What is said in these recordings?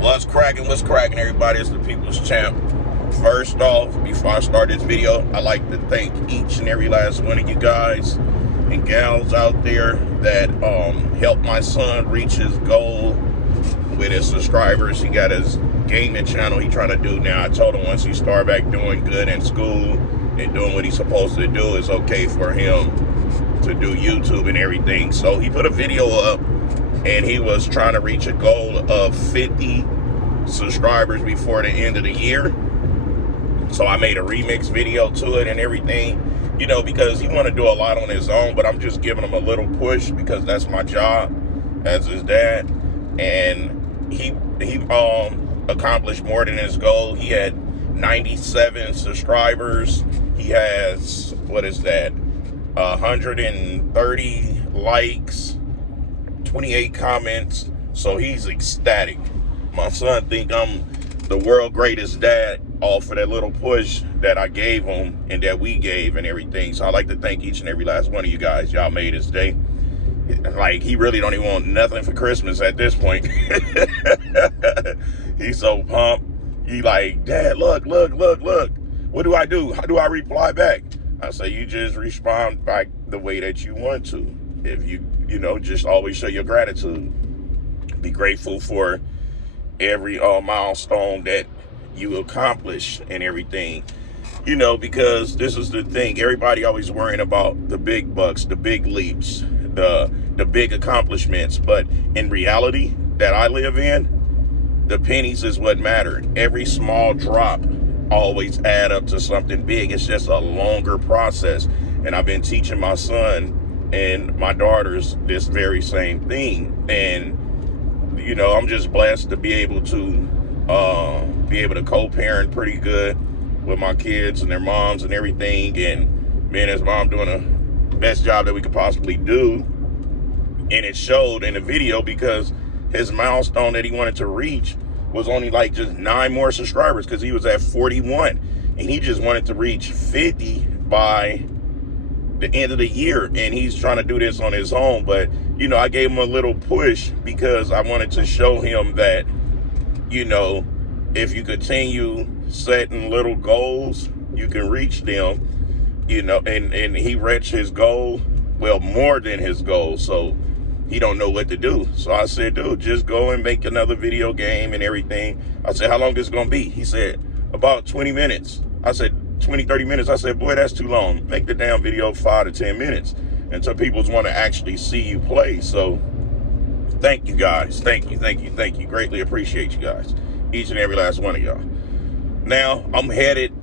What's cracking, everybody? It's the People's Champ. First off, before I start this video, I'd like to thank each and every last one of you guys and gals out there that helped my son reach his goal with his subscribers. He got his gaming channel he trying to do now. I told him once he start back doing good in school and doing what he's supposed to do, it's okay for him to do YouTube and everything. So he put a video up and he was trying to reach a goal of 50 subscribers before the end of the year. So I made a remix video to it and everything, you know, because he want to do a lot on his own, but I'm just giving him a little push because that's my job as his dad. And he accomplished more than his goal. He had 97 subscribers. He has, 130 likes, 28 comments. So he's ecstatic. My son think I'm the world greatest dad off of that little push that I gave him and that we gave and everything. So I'd like to thank each and every last one of you guys. Y'all made his day. Like, he really don't even want nothing for Christmas at this point. He's so pumped. He like, Dad, look. What do I do? How do I reply back? I say, you just respond back the way that you want to. If you just always show your gratitude. Be grateful for every milestone that you accomplish and everything. You know, because this is the thing. Everybody always worrying about the big bucks, the big leaps, the big accomplishments. But in reality that I live in, the pennies is what matter. Every small drop always add up to something big. It's just a longer process. And I've been teaching my son and my daughters this very same thing. And, you know, I'm just blessed to be able to co-parent pretty good with my kids and their moms and everything. And me and his mom doing the best job that we could possibly do. And it showed in the video because his milestone that he wanted to reach was only like just 9 more subscribers because he was at 41. And he just wanted to reach 50 by the end of the year. And he's trying to do this on his own. But, you know, I gave him a little push because I wanted to show him that, you know, if you continue setting little goals, you can reach them, you know, and he reached his goal, well, more than his goal. So he don't know what to do. So I said, dude, just go and make another video game and everything. I said, how long this gonna be? He said, about 20 minutes. I said, 20, 30 minutes. I said, boy, that's too long. Make the damn video 5 to 10 minutes until people want to actually see you play. So thank you guys. Thank you. Greatly appreciate you guys. Each and every last one of y'all. Now I'm headed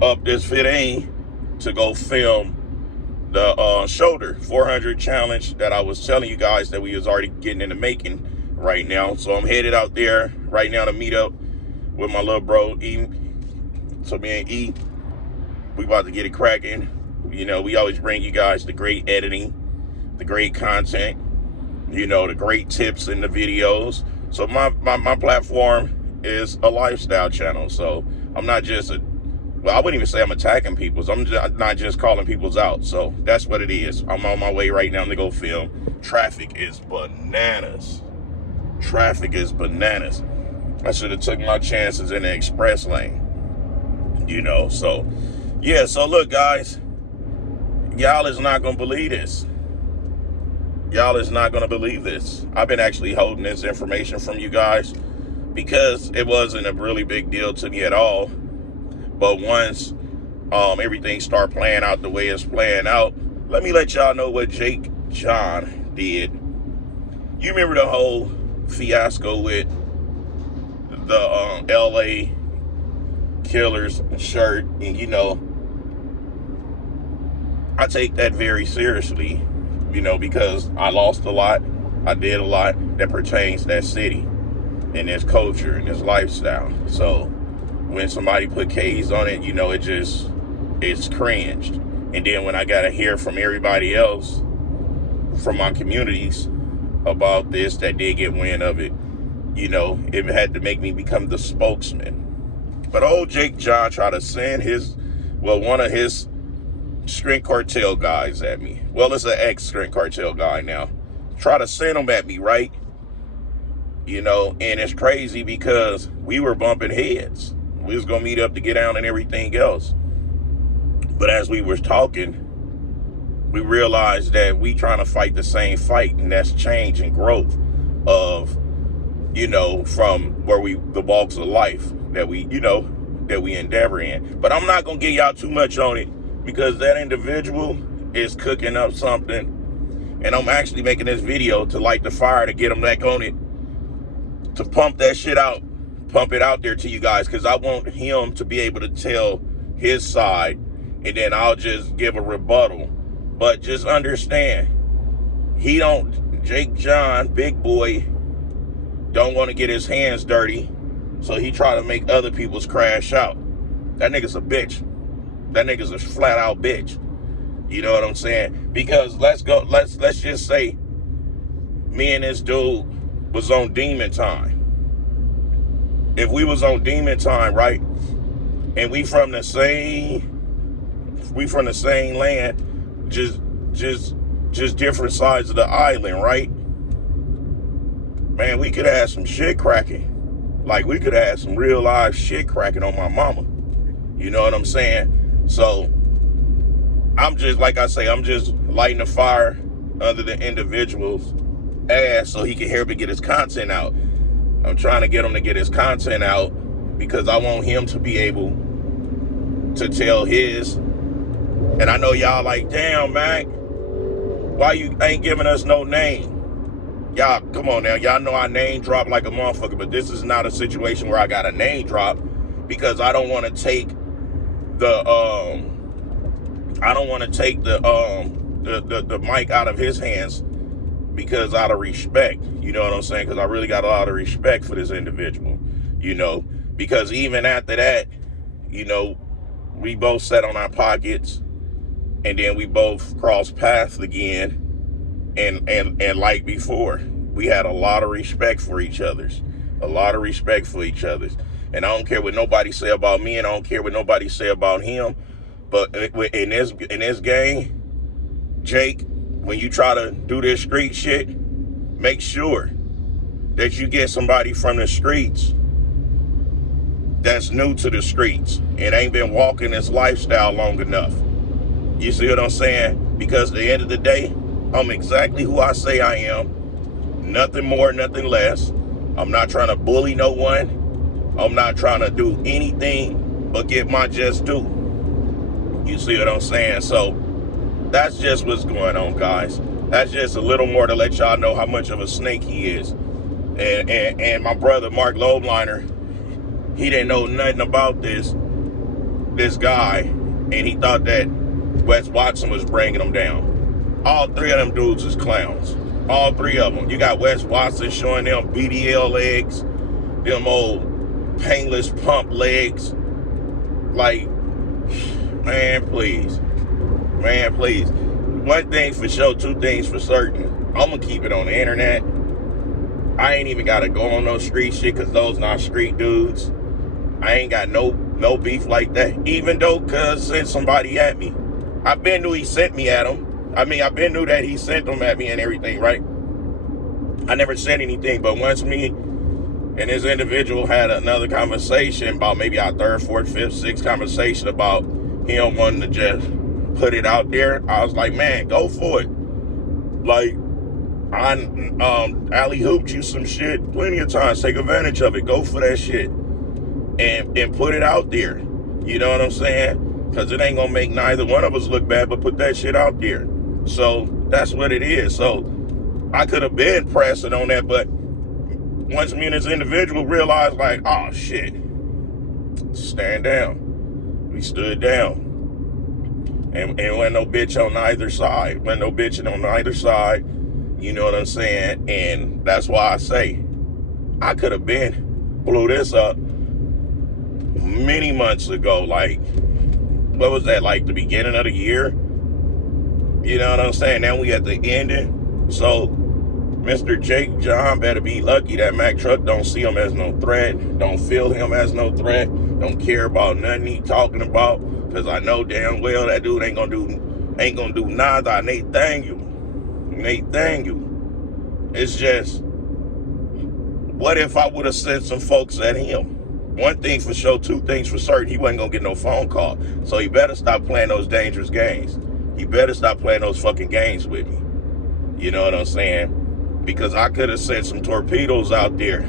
up this Fit to go film the shoulder 400 challenge that I was telling you guys that we was already getting into making right now. So I'm headed out there right now to meet up with my little bro E. So me and E, we about to get it cracking. You know, we always bring you guys the great editing, the great content, you know, the great tips in the videos. So my platform is a lifestyle channel. So I'm not just I wouldn't even say I'm attacking people's. I'm not just calling people's out. So that's what it is. I'm on my way right now to go film. Traffic is bananas. I should have took my chances in the express lane. You know, so yeah. So look, guys, y'all is not gonna believe this. I've been actually holding this information from you guys because it wasn't a really big deal to me at all. But once everything start playing out the way it's playing out, let me let y'all know what Jake John did. You remember the whole fiasco with the LA Killers shirt, and you know, I take that very seriously, you know, because I lost a lot, I did a lot that pertains to that city and its culture and its lifestyle. So when somebody put K's on it, you know, it's cringed. And then when I got to hear from everybody else from my communities about this that did get wind of it, you know, it had to make me become the spokesman. But old Jake John tried to send one of his Strength Cartel guys at me. Well, it's an ex-Strength Cartel guy now. Try to send him at me, right? you know, and it's crazy because we were bumping heads. We was gonna meet up to get down and everything else. But as we were talking, we realized that we trying to fight the same fight, and that's change and growth of, you know, from where the walks of life that we, you know, that we endeavor in. But I'm not gonna get y'all too much on it because that individual is cooking up something, and I'm actually making this video to light the fire to get him back on it, to pump that shit out, pump it out there to you guys, because I want him to be able to tell his side, and then I'll just give a rebuttal. But just understand, Jake John, big boy, don't want to get his hands dirty, so he try to make other people's crash out. That nigga's a bitch. That nigga's a flat out bitch. You know what I'm saying? Because let's just say me and this dude was on demon time. If we was on demon time, right, and we from the same land, just different sides of the island, right? Man, we could have some shit cracking. Like, we could have some real live shit cracking on my mama. You know what I'm saying? So I'm just, like I say, I'm just lighting the fire under the individual's ass so he can help me get his content out. I'm trying to get him to get his content out because I want him to be able to tell his. And I know y'all like, damn, Mac, why you ain't giving us no name? Y'all, come on now. Y'all know I name drop like a motherfucker, but this is not a situation where I got a name drop because I don't want to take the the mic out of his hands because out of respect, you know what I'm saying? Because I really got a lot of respect for this individual, you know, because even after that, you know, we both sat on our pockets and then we both crossed paths again. And like before, we had a lot of respect for each other's, And I don't care what nobody say about me, and I don't care what nobody say about him. But in this game, Jake, when you try to do this street shit, make sure that you get somebody from the streets that's new to the streets and ain't been walking this lifestyle long enough. You see what I'm saying? Because at the end of the day, I'm exactly who I say I am. Nothing more, nothing less. I'm not trying to bully no one. I'm not trying to do anything but get my just due. You see what I'm saying? So that's just what's going on, guys. That's just a little more to let y'all know how much of a snake he is. And my brother, Mark Lobliner, he didn't know nothing about this guy, and he thought that Wes Watson was bringing him down. All three of them dudes is clowns. All three of them. You got Wes Watson showing them BDL legs, them old painless pump legs. Like, man, please. Man, please. One thing for sure, two things for certain. I'm going to keep it on the internet. I ain't even got to go on no street shit because those not street dudes. I ain't got no beef like that. Even though cuz sent somebody at me. I been knew he sent me at him. I mean, I been knew that he sent them at me and everything, right? I never said anything, but once me and this individual had another conversation about maybe our third, fourth, fifth, sixth conversation about him wanting to just put it out there, I was like, man, go for it. Like, I alley-hooped you some shit plenty of times. Take advantage of it. Go for that shit. And put it out there. You know what I'm saying? Because it ain't going to make neither one of us look bad, but put that shit out there. So that's what it is. So I could have been pressing on that, but once me and this individual realized, like, oh, shit, stand down. We stood down. And wasn't no bitch on either side. Wasn't no bitching on either side. You know what I'm saying? And that's why I say I could have blew this up many months ago. Like, what was that, like the beginning of the year? You know what I'm saying? Now we at the ending. So Mr. Jake John better be lucky that Mack Truck don't see him as no threat, don't feel him as no threat, don't care about nothing he talking about. Cause I know damn well that dude ain't gonna do nada. Nathaniel. It's just What if I would have sent some folks at him? One thing for sure, two things for certain, he wasn't gonna get no phone call. So he better stop playing those dangerous games. He better stop playing those fucking games with me. You know what I'm saying? Because I could have sent some torpedoes out there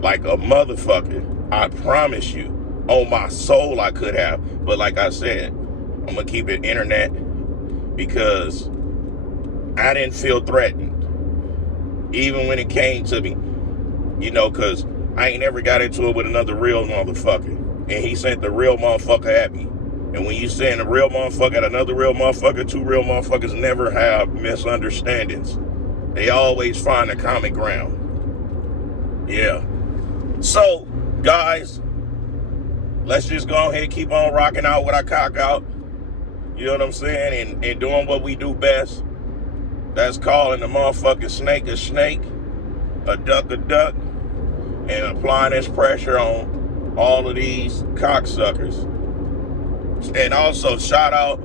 like a motherfucker. I promise you. On my soul, I could have. But like I said, I'm gonna keep it internet because I didn't feel threatened. Even when it came to me. You know, because I ain't never got into it with another real motherfucker. And he sent the real motherfucker at me. And when you send a real motherfucker at another real motherfucker, two real motherfuckers never have misunderstandings. They always find a common ground. Yeah. So, guys, let's just go ahead and keep on rocking out with our cock out. You know what I'm saying? And doing what we do best. That's calling the motherfucking snake a snake, a duck, and applying this pressure on all of these cocksuckers. And also, shout out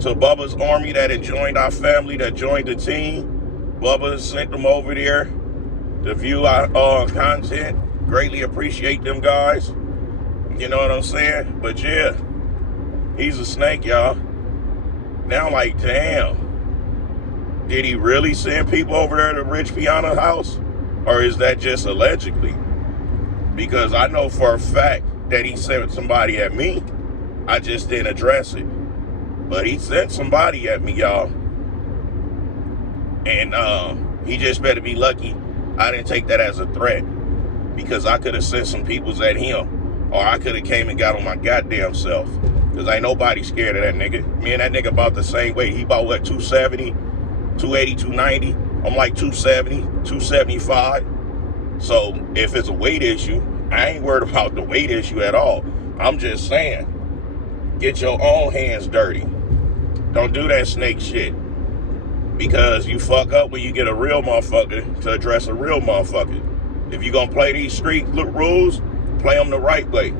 to Bubba's Army that had joined our family, that joined the team. Bubba sent them over there to view our content. Greatly appreciate them guys. You know what I'm saying? But yeah, he's a snake, y'all. Now I'm like, damn. Did he really send people over there to Rich Piana's house? Or is that just allegedly? Because I know for a fact that he sent somebody at me. I just didn't address it. But he sent somebody at me, y'all. And he just better be lucky I didn't take that as a threat. Because I could have sent some peoples at him. Or I could have came and got on my goddamn self. Because ain't nobody scared of that nigga. Me and that nigga about the same weight. He about, what, 270, 280, 290? I'm like 270, 275. So if it's a weight issue, I ain't worried about the weight issue at all. I'm just saying. Get your own hands dirty. Don't do that snake shit. Because you fuck up when you get a real motherfucker to address a real motherfucker. If you gonna play these street rules, play them the right way.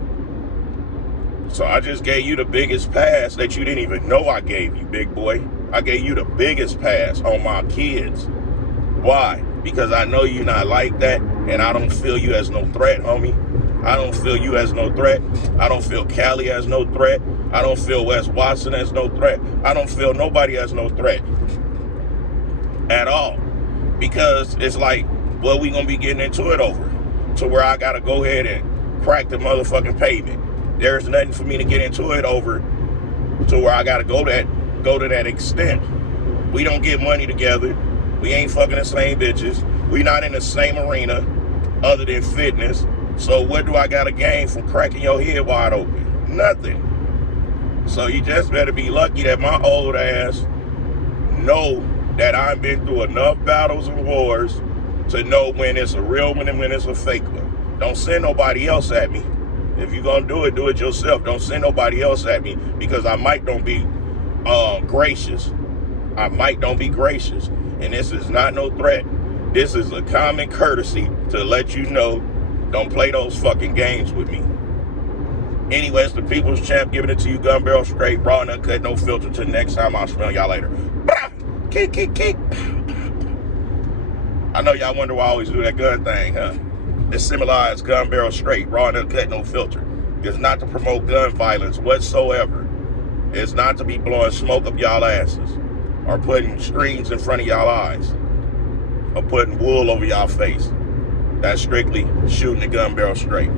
So I just gave you the biggest pass that you didn't even know I gave you, big boy. I gave you the biggest pass on my kids. Why? Because I know you're not like that, and I don't feel you as no threat, homie. I don't feel you as no threat. I don't feel Cali as no threat. I don't feel Wes Watson as no threat. I don't feel nobody as no threat at all. Because it's like, well, we gonna be getting into it over to where I gotta go ahead and crack the motherfucking pavement. There's nothing for me to get into it over to where I gotta go to that extent. We don't get money together. We ain't fucking the same bitches. We not in the same arena other than fitness. So what do I gotta gain from cracking your head wide open? Nothing. So you just better be lucky that my old ass know that I've been through enough battles and wars to know when it's a real one and when it's a fake one. Don't send nobody else at me. If you're gonna do it yourself. Don't send nobody else at me because I might don't be gracious. I might don't be gracious. And this is not no threat. This is a common courtesy to let you know, don't play those fucking games with me. Anyways, the People's Champ giving it to you, gun barrel straight, raw and uncut, no filter. Till next time, I'll smell y'all later. Kick, kick, kick. I know y'all wonder why I always do that gun thing, huh? It's symbolized gun barrel straight, raw and uncut, no filter. It's not to promote gun violence whatsoever. It's not to be blowing smoke up y'all asses or putting screens in front of y'all eyes or putting wool over y'all face. That's strictly shooting the gun barrel straight.